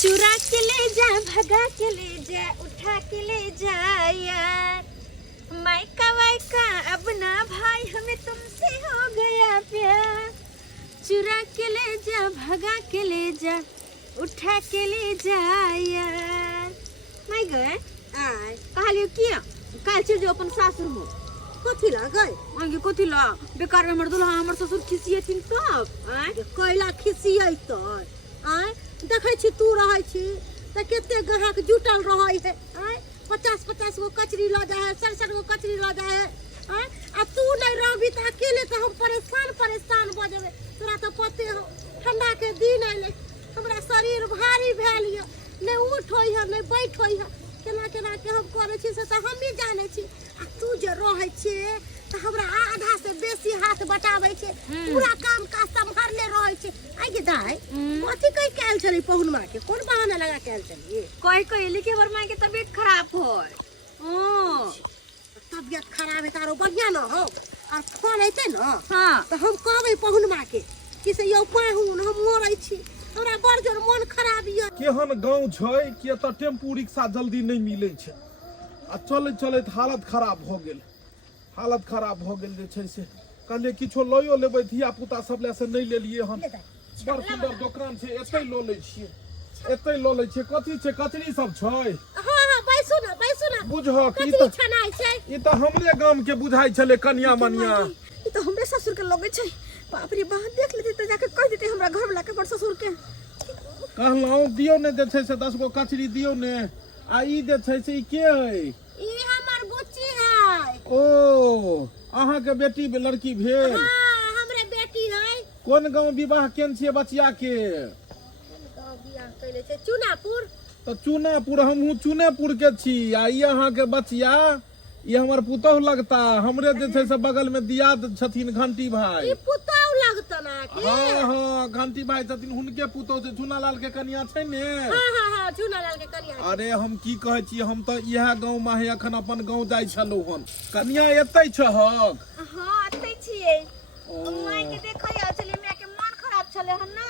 चुरा के ले जा, भगा के ले जा, उठा के ले जा यार। मायका वायका अब ना भाई, हमें तुमसे हो गया प्यार। चुरा के ले जा, भगा के ले जा, उठा के ले जा यार। मैं गए आय कहलियो किया काल चल जो अपन सासुर हो। कथी ला गए आगे कथी ला बेकार में हमर दुल्हा हमर ससुर खिसियथिन तब आय कैला खिसियै त आय देखै छी तू रहै छी त केते ग्राहक जुटल रहै है आय 50-50 गो कचरी ल जाए है, 60 गो कचरी ल जाए है आय आ तू नहीं रहबी त अकेले त हम परेशान भ जेबे। तोरा त पते हो ठंडा के दिन आइले, हमरा शरीर भारी भेल य, नहीं उठ होई है नहीं बैठ होई है, केना केना के हम करे छी से त हम ही जाने छी। आ तू जे रहै छी त हमरा आधा से बेसी हाथ बटाबै छै, पूरा काम काज संभालले रहै छै। आइ गे दाई कथी कहि कैल छली पहुनमा के, कोन बहाना लगा कैल छली? कोई लिखे बर माय के तबीयत खराब होय। ओ तबियत खराब है तारो बढ़िया न हो और फोन आइते न हां त हम कहबै पहुनमा के कि से यौ पाहुन हम मरै छी, हमरा बड़ जोर मन खराब य। केहन गांव छै कि एतऽ टेम्पू रिक्शा जल्दी नहीं मिलै छै आ चलैत हालत खराब भ गेल। हालत खराब भ गेल जे छै से कहलिए किछो लइयो लेबै, धिया पुता सब ले से नहीं लेलिए हन। बड़ सुंदर दुकान छै, एतै ल लै छियै, एतै ल लै छियै। कथी छै कचरी सब छै? हां बैसु न बुझक ई कचरी छनाइ छै। ई त हमरे गाम के बुझाइ छले कन्या मनिया। ई तो हमरे ससुर के लगे छै। बाप रे बाप देख लेते त जाके कह देते हमरा घर वाला के बड़ ससुर के। कहलौ दियो ने जे छै से 10 गो कचरी दियो ने। आ ई जे छै से ई के है? ई हमर बुच्ची है। ओ अहाँ के बेटी लड़की भेल? हां हमरे बेटी है। कोन गांव विवाह केन छियै बचिया के? गांव बियाह कैले छै चुनापुर। तो चुनापुर, हमहू चुनापुर के छी। आ ई अहाँ के बचिया ये हमर पुतौह लगता, हमरे जे छै से बगल में दियाद छथिन घंटी भाई। ई पुतौह लगता ना के? हां घंटी भाई छथिन, हुनके पुतौह से चुनालाल के कन्या छै ने। हां चुनालाल के कन्या। अरे हम की कहै छी, हम तो इहा गांव में है, अखन अपन गांव जाय छलौ हन। कन्या एतै छहक? हां एतै छियै। माय के देखै आल छलिए, माय के मन खराब छले हन ना,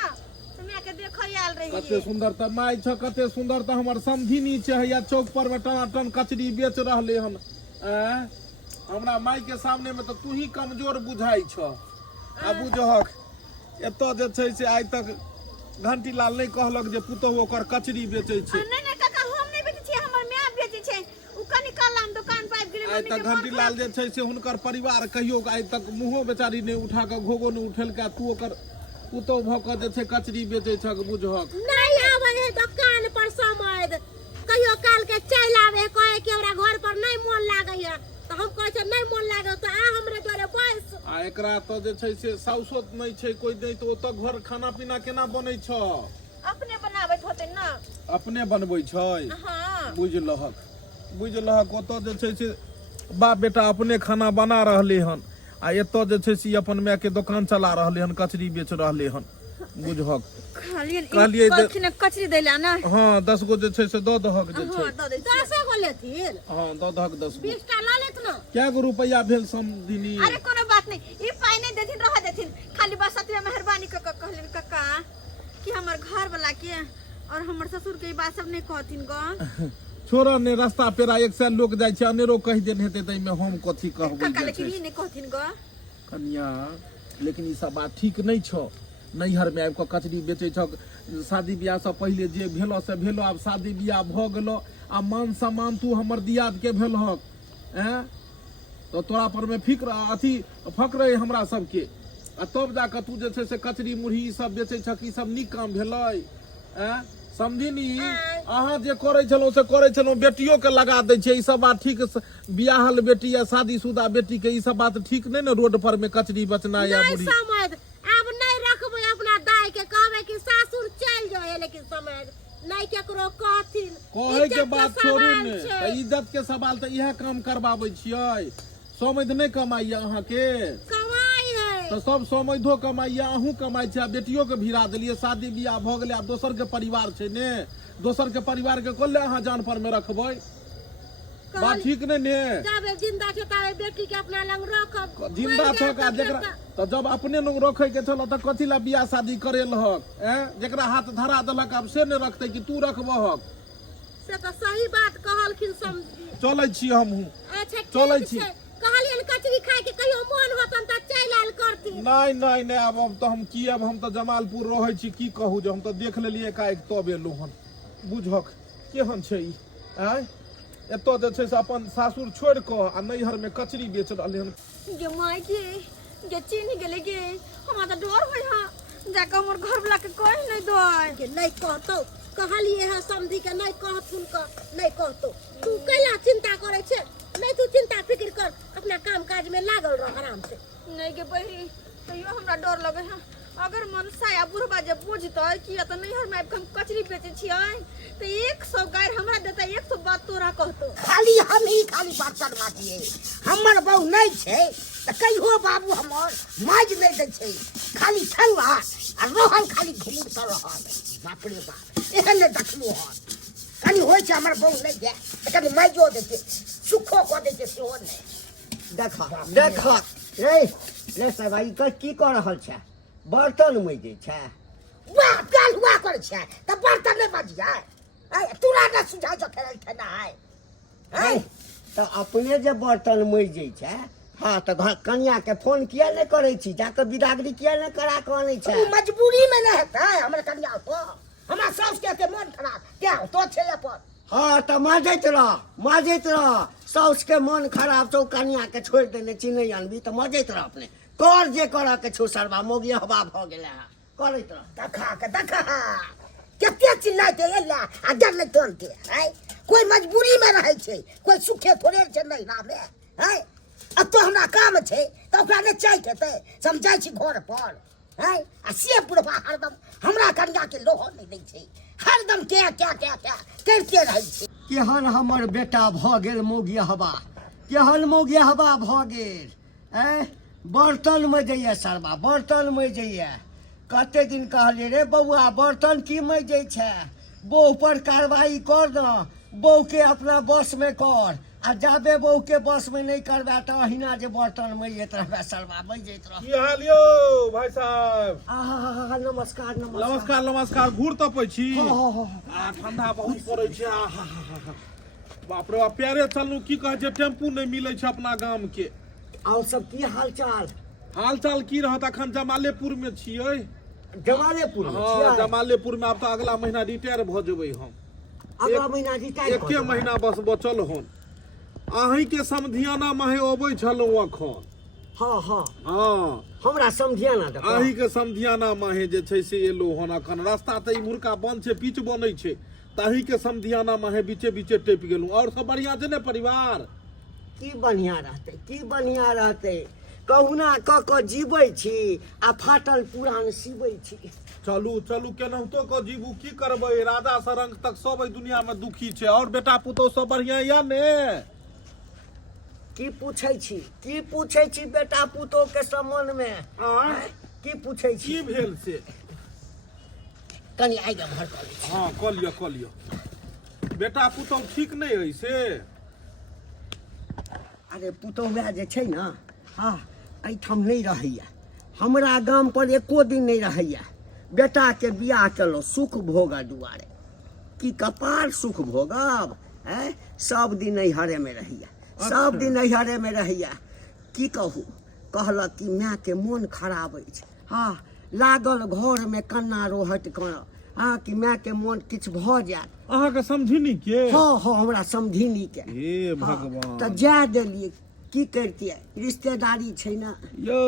तो माय के देखै आल रही। कते सुंदर त माय छ, कते सुंदर त हमर समधिनी छै, या चौक पर में टनाटन कचरी बेच रहले हन। हमरा माई के सामने में तो तू ही कमजोर बुझाई छ। आ बुझहक एतऽ जे छै से आइ तक घंटी लाल नहीं कहलक जे पुतौह ओकर कचरी बेचै छै। नहीं काका हम नहीं बेचै छी, हमर माय बेचै छै। उ कनी कलाम दुकान पर आबि गेलै। आइ तक घंटी लाल जे छै से हुनकर परिवार कहियो आइ तक मुंहो बेचारी नहीं उठा के घोगो नहीं उठेलका। तू ओकर पुतौह भ के जे छै कचरी बेचै छ बुझहक। नहीं आवे है दुकान पर समझ, कहियो काल के चल आवे कहे कि हमरा घर पर नहीं मन लागै है, तो हम कहै छै नहीं मन लागै तो आ हमरे घरे बैस। आ एकरा तो जे छै से साउसो नहीं छै कोई नहीं, तो ओतऽ घर खाना पीना केना बनै छ? अपने बनाबैत होते ना। अपने बनबै छै? हां बुझलहक ओतऽ जे छै से बाप बेटा अपने खाना बना रहले हन। आ एतऽ जे छै से अपन माय के दुकान चला रहले हन, कचरी बेच रहले हन। बुझहक कहलिए कचरी दैला ना। हां 10 गो जे छै से दऽ दहक जे छै। हां दे 10 गो लेथिन। हां दऽ दहक 10 गो। 20 टा ला लेत ना। क्या गो रुपया भेल समदिनी? अरे कोनो बात नहीं, ई पाई नहीं देथिन रह देथिन, खाली बस अतबे मेहरबानी क के कहलिन काका कि हमर घर वाला के और हमर ससुर के ई बात सब नहीं कहथिन ग। छोरा ने रास्ता पेरा 100 लोग जाय छै, अनेरो कहि देन हेते तै में हम कथी कहबै? काका लेकिन ई नहीं कहथिन ग। कन्या लेकिन ई सब बात ठीक नहीं छ। नैहर में आबि कऽ कचरी बेचै छ। शादी बियाह से पहले जे भेलो से भेलो, आब शादी बियाह भ गेलो आ मान सम्मान तू हमर दियाद के भेलहक तो तोरा पर में फिक्र अथी फक्र है हमरा सबके। आ तब जाके तू जे छै से कचरी मुरही ई सब बेचै छ, ई सब नीक काम भेलै? समझिनी अहाँ जे करे छलौ से करे छलौ, बेटियों के लगा दै छै। ई सब बात ठीक? बियाहल बेटी या शादीशुदा बेटी के ई सब बात ठीक नहीं ने, रोड पर में कचरी बेचना या मुरही? समझ अब नहीं रखबै अपना दाई के, कहबै कि सासुर चल जाए, लेकिन समझ नहीं केकरो कहथिन। कहे के बात छोड़ू ने, त इज्जत के सवाल त इहे काम करबाबै छियै। समझ नहीं कमाइया अहाँ के? कमाई है तो सब समझो कमाइया, अहूँ कमाई छै। बेटियों के भिड़ा देलिए, शादी बियाह भ गेलै, आब दोसर के परिवार छै ने। दोसर के परिवार के कोल्ले अहाँ जान पर में रखबै? बात ठीक नहीं ने जाबे जिंदा छै ताबे बेटी के अपना लंग रखब जिंदा छ का जकरा तो जब अपने लोग रखे के छल त कथि ला बियाह शादी करेल हक जकरा हाथ धरा देलक अब से ने रखते कि तू रखबहक से तो सही बात कहलखिन समझी चलै छी हमहू अच्छा चलै छी कहलियन कचरी खाए के कहियो मोन होतन त चल आल करती नहीं नहीं नहीं अब तो हम की अब हम तो जमालपुर रहे छी की कहू जो हम तो देख लेलिए का एक तब एलू हन बुझक केहन छै ई आय एतो जे छै से अपन सासुर छोड़ क आ नैहर में कचरी बेच रहले हन गे माय गे चिन्ह गेले गे हमरा त डर होय हा जाके हमर घर वाला के कह नहीं दोय के नहीं कहतो कहलिए है समझी के नहीं कहथुन का नहीं कहतो तू कैला चिंता करे छे नहीं तू चिंता फिक्र कर अपना काम काज में लागल रह आराम से नहीं गे बहिनी तैयो हमरा डर लगे है अगर मनसाया बुढ़बा जब बुझतै कि त नैहर में हम कचरी बेचे छियै त 100 गायर हमरा देता 100 बात तोरा कहतो खाली हम ही खाली बात करवा दिए हमर बहू नहीं छे त कहियो बाबू हमर माज नहीं दे छे खाली छलवा आ रोहन खाली घुमत रहल बाप रे बाप एहन देखलू हन कनी होय छै हमर बहू नहीं दे त कनी माजो देते सुखो को देते सेहो नहीं देखा रे ले सब भाई की कर रहल छै बर्तन मजे छै वाह प्याल हुआ कर छै त बर्तन नहीं बज जाए ए तोरा न सुझाव जो खेल छै ना है तो अपने जे बर्तन मजे छै हाँ तो घर कन्या के फोन किया नहीं करे छी जाकर विदागरी किया नहीं करा के आने छै मजबूरी में नहीं है हमर कन्या तो हमरा सास के मन खराब क्या तो छे अपन हाँ तो मजैत रह साउस के मन खराब छौ कन्या के छोड़ देने चिन्ह अनबी तो मजैत रह अपने कर जे कर के छौ सरबा मोगी हवा भ गेले है करैत रह देखा केते चिल्लाते एला आ डर नहीं तोनते है कोई मजबूरी में रहे छे कोई सुखे थोड़े छे नहीं रामे है अब तो हमरा काम छे तो ओकरा ने चाहि केते समझाई छी घर पर है आ से बुढ़वा हरदम हमरा कन्या के लोहो नहीं दै छे हरदम क्या करते रहे छे केहन हमर बेटा भ गेल मोगिया हवा केहन मोगिया हवा भ गेल बर्तन में जइए सरबा बर्तन में जइए कते दिन कहलिए रे बउआ बर्तन की में जाइ छै बहू पर कार्रवाई कर द बहू के अपना बस में कर आ जाबे बहू के बस में नहीं करबा तो अहिना जे बर्तन में ये तरह सरबा में जइत रह की हाल यो भाई साहब आहा नमस्कार नमस्कार नमस्कार घूर तपै छी हाँ आ ठंडा बहुत पड़ै छै आहा बाप रे बाप प्यारे चलू की कहै छै टेम्पू नहीं मिलै छै अपना गाम के और सब की हाल चाल की रहत अखन जमालेपुर में छियै जमालेपुर में हाँ जमालेपुर में अब तो अगला महीना रिटायर भ जेबै हम अगला महीना रिटायर एके महीना बस बचल हन अहीं के समधियाना माहे अबै छलौ अखन हाँ हाँ हमरा समझिया ना देखो अहीं के समधियाना माहे जे छै से एलो हन अखन रास्ता त इम्हुरका बंद छै पिच बनै छै ताही के समधियाना माहे बीचे बीचे टपि गेलू और सब बढ़िया छै ने परिवार की बढ़िया रहते कहुना क जीबै छी आ फाटल पुरान सिबै छी चलू केनाहितो क जीवू की करबै राजा सरंग तक सब दुनिया में दुखी छै और बेटा पुतौ सब बढ़िया या ने की पूछै छी बेटा पुतौ के संबंध में की पूछै छी की भेल से कनी आगे भर कर हाँ क लियो बेटा पुतौ ठीक नहीं है से अरे पुतौ वह जे छै ना हाँ एठाम नहीं रहैया हमरा गाम पर एको दिन नहीं रहैया बेटा के बियाह केलो सुख भोग दुआरे की कपार सुख भोगब सब दिन नैहरे में रहैया की कहू कहलक कि माँ के मन खराब अछि हाँ लागल घर में कन्ना रोहट कर हाँ कि माँ के मन किछ भ जात अहाँ के समझिनी के हाँ हमरा समझिनी के हे भगवान तो जा देलिए की करतिए रिश्तेदारी छै ना यो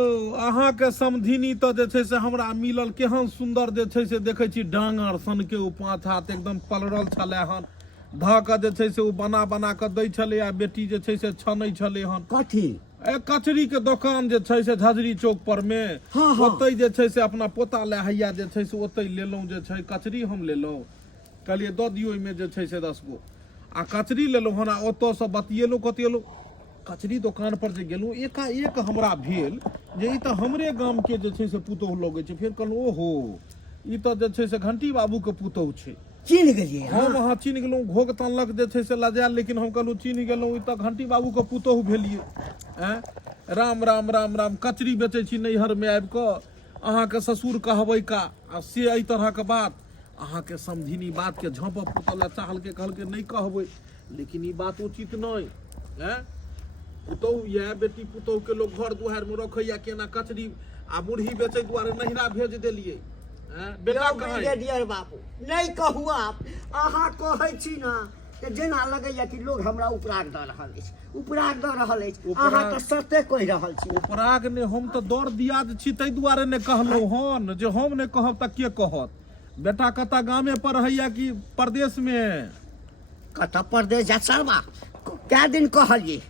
अहाँ के समधिनी तो जे छै से हमरा मिलल केहन सुंदर जे छै से देखै छी डांगर सन के उ पाँच हाथ एकदम पलरल छले हन ध के जे छै से उ बना के दै छले आ बेटी जे छै से छनै छले हन कथी कचरी के दुकान जे छै से झजरी चौक पर में ओतै जे छै से अपना पोता ले हैया जे छै से ओतै लेलौं जे छै कचरी हम लेलौं कहलिए द दियो में जे छै से 10 गो आ कचरी लेलौं हन आ ओतौ से बतियेलौं कचरी दुकान पर जे गेलौं एकाएक हमरा भेल जे ई त हमरे गाम के जे छै से पुतौह लगै छै फिर कहलौं ओहो ई त जे छै से घंटी बाबू के पुतौह छै चिन्ह गेलिए हम अहाँ चिन्ह गेलहुँ घोग तानलक जे छै से लजायल, लेकिन हम कहलहुँ चिन्ह गेलहुँ, ई तऽ घंटी बाबूके पुतोहु भेलियै। राम राम राम राम, कचरी बेचै छी नैहरमे आबि कऽ, अहाँके ससुर कहबै का आ से एहि तरहके बात। अहाँके समझिनी बातके झाँपऽ पुतल चाहलकै, कहलकै नहीं कहबै, लेकिन ई बात उचित नहीं। पुतोहु यऽ, बेटी पुतोहुके लोग घर दुआरिमे रखैया, केना कचरी आ मुरही बेचै दुआरे नैहरा भेज देलियै। बेटा कहाँ अइ? डियर बाबू नहीं कहू आप, अहाँ कहै छी ना कि जेना लगैया कि लोग हमरा उपराग दऽ रहल अछि, उपराग दऽ रहल अछि। अहाँ तऽ सत्य कहि रहल छी। उपराग ने, हम तऽ दौड़ दियाद छी, ताहि दुआरे ने कहलहुँ हन, जे हम ने कहब तऽ के कहत। बेटा कतऽ गामे पर रहैया कि परदेश में? कतऽ परदेश जा सरबा, कए दिन कहलिए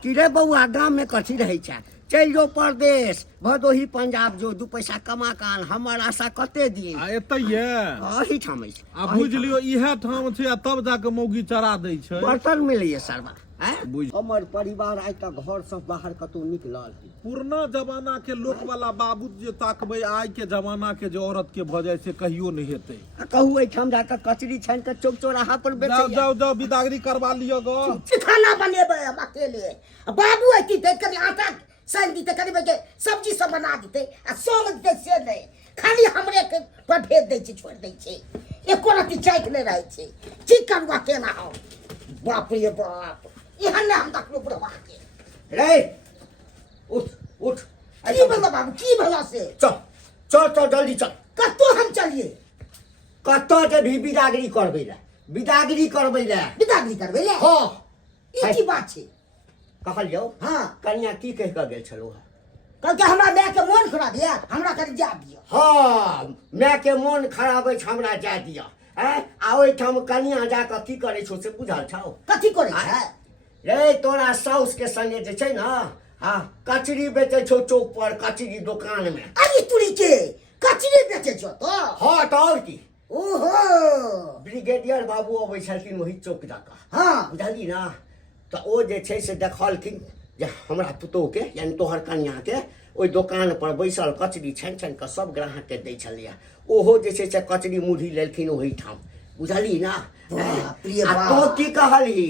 कि रे बउआ गाम में कथी रहै छै, चल जो परदेश, भदोही पंजाब जो, 2 पैसा कमा कान, हमर आशा कते दिन। आ एतै ये अही ठाम अछि। आ बुझ लियो इहे ठाम छै, आ तब जाके मौगी चरा दै छै। बर्तन मिलैए सरबा। बुझ, हमर परिवार आइ तक घर से बाहर कतौ निकलल। पुरना जमाना के लोक वाला बाबू जे ताकबै, आइ के जमाना के जे औरत के भऽ जाय से कहियो नहीं हेतै। कहू एहिठाम जाके कचरी छानि के चौक चौराहा पर जाओ बेचैया। जाओ जाओ, विदागरी करवा लियो गो। खाना बनेबै हम अकेले, बाबू अथी दे कभी आटा सान दीते, कभी के सब्जी सब बना देते आ सोम दे से नहीं, खाली हमरे के पर भेज दै छै, छोड़ दै छै, एको रति चाइक नहीं रहै छै। की करबा केना हम, बाप रे बाप, एहन ने हम तकलो बुढ़वा के। रे उठ उठ, की भेला बाबू, की भेला से? चल चल चल जल्दी चल। कतो हम चलिए? कतऽ जे भी बिदागरी करबै ला, बिदागरी करबै ला। बिदागरी करबै ले? हाँ ई की बात छै? कहलियौ हाँ, कन्या की कहि कऽ गेल छलौ है? कहलकै हमरा माय के मोन खराब यऽ, हमरा करी जा दियौ। हाँ, माय के मोन खराब अछि, हमरा जाय दिअ। आ ओहिठाम कनिया जाकऽ की करै छौ से बुझल छौ? कथी करे छै? रे तोरा साउस के संगे जे छै ना, कचरी बेचै छौ चौक पर, कचरी दुकान में। अरे तुरी के कचरी बेचे छौ तो? हाँ तो और की, ओहो, ब्रिगेडियर बाबू अबै छलखिन वही चौक जाकऽ, हाँ बुझली ना। तऽ ओ जे छै से देखलखिन जे हमरा पुतोहके यानी तोहर कन्याके ओहि दोकान पर बैसल कचरी छानि छानि कऽ सब ग्राहकके दै छलैया। ओहो जे छै से कचरी मुरही लेलखिन ओहीठाम, बुझली ना। आ तो की कहलही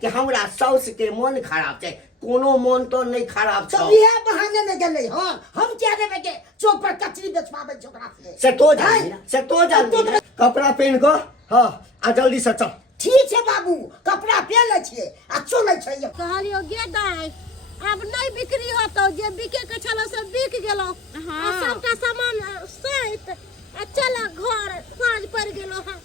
कि हमरा साउस के मन खराब छै? कोनो मन तो नहीं खराब तो छौ। यह बहाने में गेले हां, हम क्या देबे के चौक पर कचरी बेचवाबे छोकरा से तो जानी ना, से तो जानी ना। कपड़ा पहन को, हाँ आ जल्दी से चल। ठीक है बाबू, कपड़ा पहन ले छिए आ चलै छै। कहलियो गे दाई, अब नहीं बिक्री होतो, जे बिके के छलो से बिक गेलो। हां, सबटा सामान सहित आ चला घर, साँझ पड़ गेलो। हां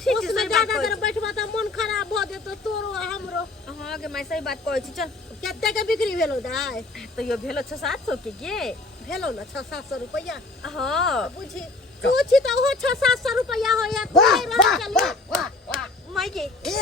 ठीक छै, उसमें सही बात ज्यादा कहै देर बैठबा त मन खराब भ जेतो तोरो आ हमरो। हाँ गे मैं सही बात कहै छी। चल कते के बिक्री भेलो दाई? तो यो भेलो 600-700 के गे। भेलो न 600-700 रुपया। हाँ बुझी पूछी तो हो 600-700 रुपया होया। वाह वाह वाह वाह वाह, मैं गे हे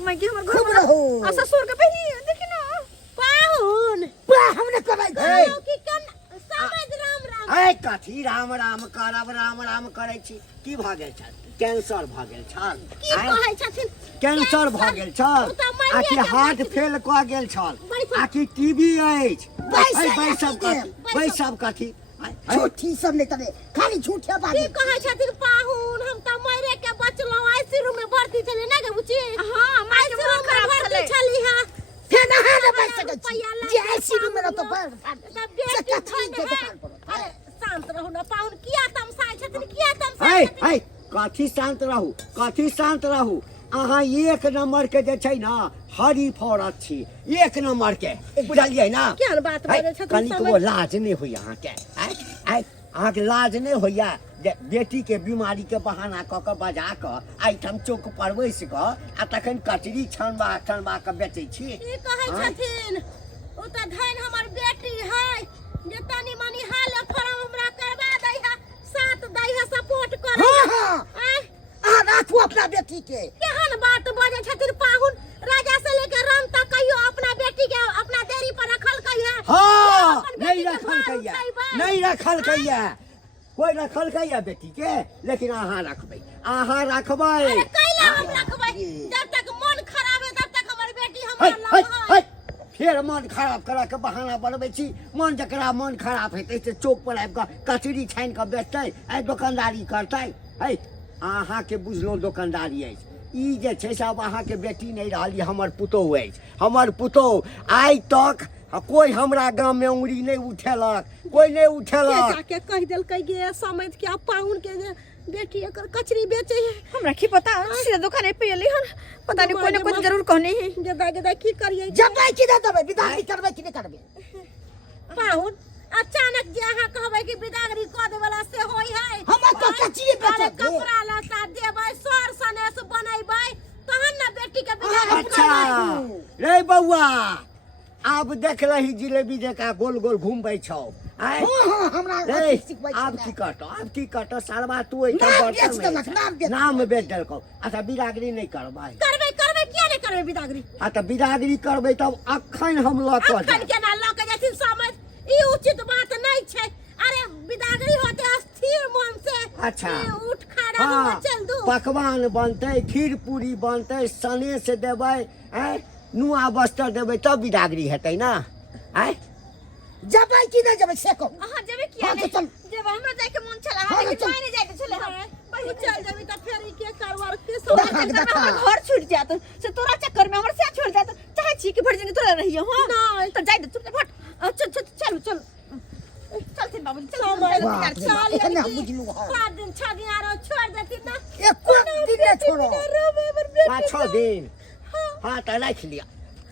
मैं गे हमर घर खूब रहो। आ ससुर के बही देखी ना पाहुन वाह, हमने कमाई कहलो कि कन समझ राम राम। ऐ कथी राम राम करब, राम राम करै छी? की भऽ गेल छल? कैंसर भऽ गेल छल? की कहै छथिन? कैंसर भऽ गेल छल? आ कि हार्ट फेल कऽ गेल छल? आ कि टीबी अछि? बैसब कथी? झूठी सब नहीं तबे, खाली झूठे बात। की कहै छथिन पाहुन? हम त मरे के बचलो, आईसीयू में भर्ती छले ना गे बुची। हां माय के मन खराब भर्ती छले। छली। हां फिर नहा ले बैठ सकै छी, जे आईसीयू में तो बैठ से कचरी के दुकान पर। अरे शांत रहू ना पाहुन, किया तमसाय छथिन? किया तमसाय छथिन? ऐ कथी शांत रहू, कथी शांत रहू? अहाँ एक नंबर के जे छै ना हरी फौरत छी, एक नंबर के, बुझलियै ना। केहन बात बोलै छथिन? कनिको लाज नहीं होइए अहाँके? अहाँके लाज नहीं होइए जे बेटी के बीमारी के बहाना कऽ के बजा कऽ एहिठाम चौक पर बैस कऽ आ तखन कचरी छनबा के बेचै छी? की कहै छथिन? ओ त धैन हमर बेटी है, जे तनी मनी हाल फरम हमरा करबा दै है, साथ दै है, सपोर्ट करे हाँ, है। हाँ। आय आ राखू अपना बेटी के। केहन बात बजे छथिन पाहुन? राजा से लेके रन तक कहियो अपना बेटी के अपना देरी पर रखल कहिया? हाँ, नहीं रखल कहिया, नहीं रखल कहिया, कोई रखल कहिया बेटी के, लेकिन अहाँ रखबै, अहाँ रखबै। अरे कैला हम रखबै? जब तक मन खराब है तब तक हमर बेटी है, हमर लग है। फिर मन खराब करा के बहाना बनबै छी। मन जकरा मन खराब हेतै से चौक पर आबि कऽ कचरी छानि कऽ बेचतै, दुकानदारी करतै। है अहाँके बुझलहुँ दुकानदारी अछि ई जे छै से आब अहाँके बेटी नहि रहली हमर पुतोहु अछि हमर पुतोहु आइ तक कोई हमरा गाममे उंगली नहि उठेलक कोई नहि उठेलक जाके कह देलकै गे समझ के पाहुन के जे बेटी एकर कचरी बेचे है हमरा की पता सीधा दुकाने पे एली हन पता नहीं कोई ना कोई जरूर कहने है गदा की करिए जबै कि नहीं देबै विदाई करबै कि नहीं करबै पाहुन अचानक जे अहाँ कहबै कि विदागरी क देवला से होई है हम तो कचरी बेचे कपड़ा लता देबै सर सनेस बनैबै तहन ना बेटी के विदागरी अच्छा रे बउआ आब देख रही जिलेबी जका गोल गोल घूमबै छौ आय हां हमरा रे सिखबै आब की कटो सारवा तू एकदम नाम बेच बर्तन देलक, नाम बेच नाम बेच देलको अच्छा बिदागरी नहीं करबै करबै किया नहीं करबै विदागरी आ तऽ बिदागरी करबै तब अखन हम लऽ कऽ अखन के ना लऽ के जथिन समझ ई उचित बात नहीं छै अरे विदागरी होते स्थिर मन से अच्छा। ई उठ खड़ा हो चल दू पकवान बनतै खीर पूरी बनतै सने से देबै आय नुआ वस्त्र देबै तब बिदागरी हेतै ना आय जबै कि नहीं जबै से कहू हां जेबे किया हाँ, तो नहीं चल। जेबे हमरा जाय के मन छला हाँ, हमरा तो चल। मायने जाय छले हम तू चल जेबी त फेर ई के करवर के देखा, सोच देखा। हमर घर छूट जात से तोरा चक्कर में हमर से छोड़ जात चाहे छी कि भर जिंदगी तोरा रहियो हां नहीं। तो जाय दे चुप फट चल चल चल चल चलते बाबू चल बाप रे चल बाप, एहने हम बुझलू हाँ 5 दिन 6 दिन आरो छोड़ देती ना एको दिन नहीं छोड़ो 5-6 दिन हाँ तऽ राखि लिअ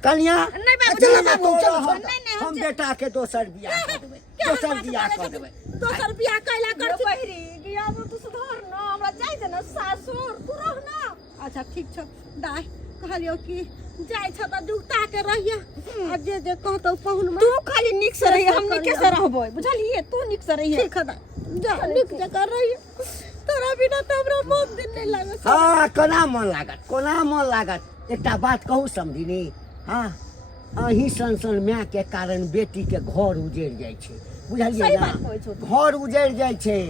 कनिया नहीं बाबू चलो चल बाबू, बाबू चलो, चल चलो। नहीं हम बेटा के दोसर बियाह कऽ देबै दोसर बियाह कऽ देबै दोसर बियाह कैला कर कर पहिरी कि अब तू सुधार ना हमरा जाय दे ना सासुर तू रह ना अच्छा ठीक छ दाय कहलियो कि जाय छ त दुखता के रहिया आ जे कहतो पहुन में तू खाली निक से रही हम निक से रहबो बुझलिए तू निक से रही ठीक है दा जा निक जे कर रहिया तोरा बिना त हमरा बहुत दिन नहीं लागत हाँ कोना मन लागत एकटा बात कहू समझिनी हाँ अही सन माय के कारण बेटी के घर उजड़ जाइ छै बुझलिए सही ना बात कहै छौ तू। घर उजड़ जाइ छै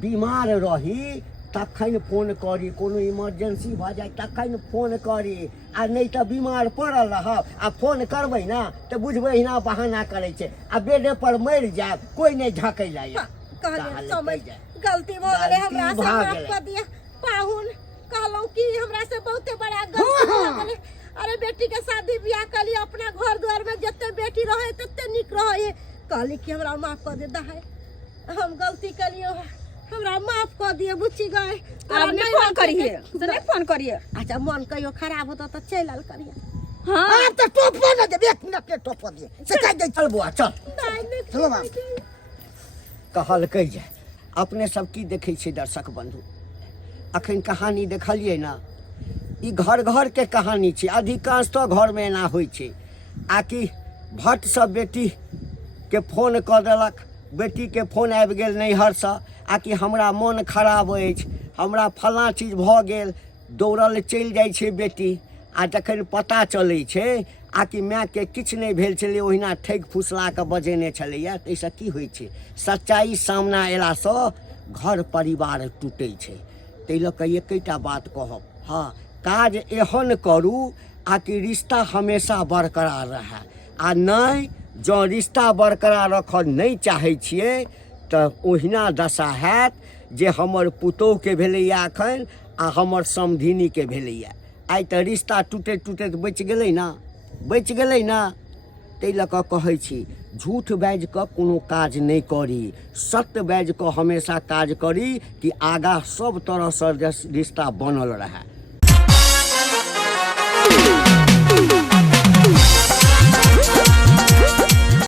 बीमार रही तखन फोन करी कोनो इमरजेंसी भऽ जाए तखन फोन करी आ नहीं तऽ बीमार पड़ल रहब आ फोन करबै ना तऽ बुझबै ना बहाना करै छै आ बेडे पर मरि जायब कोई नहीं झकै लायक कहलियो समझ गलती भ गेलै हमरा से गलती भऽ माफ गेलै। कर दिया पाहुन कहलौ कि हमरा से बहुते बड़ा गलती भ गेलै अरे बेटी के शादी बियाह कली अपना घर द्वार में जत्ते बेटी रहे तत्ते निक रहे कहली कि हमरा माफ कर दे दाई हम गलती कलियो हमरा माफ कर दिए बुच्ची गए अब नहीं फोन करिए से नहीं फोन करिए अच्छा मन कहियो खराब होता तो चल आल करिए हां हाँ तो टोपो न दे एक मिनट के टोपो दे से कह दे चल बुआ चल चलो बाप कहलकै जे अपने सब की देखै छै दर्शक बंधु अखन कहानी देखलियै ना ई घर घर के कहानी छै अधिकांशतः घर में एना होइ छै आकि भट्ट सब बेटी के फोन कऽ देलक बेटी के फोन आबि गेल नैहरसँ आकि हमरा मोन खराब अछि हमरा फलाँ चीज भऽ गेल दौड़ल चलि जाइ छै बेटी आ जखन पता चलै छै आकि मायके किछु नहि भेल छलै ओहिना ठकि फुसला कऽ बजेने छलैया ताहिसँ की होइ छै सच्चाइ सामना अयलासँ घर परिवार टूटै छै ताहि लऽ कऽ एकेटा बात कहब हाँ काज एहन करू आकि रिश्ता हमेशा बरकरार रहै आ नहि जँ रिश्ता बरकरार रखऽ नहि चाहै छियै तऽ ओहिना दशा हैत जे हमर पुतोहके भेलैया एखन आ हमर समधिनीके भेलैया आइ तऽ रिश्ता टूटैत टूटैत बचि गेलै ना ताहि लऽ कऽ कहै छी झूठ बाजि कऽ कोनो काज नहि करी सत्य बाजि कऽ हमेशा काज करी कि आगाँ सब तरहसँ रिश्ता बनल रहै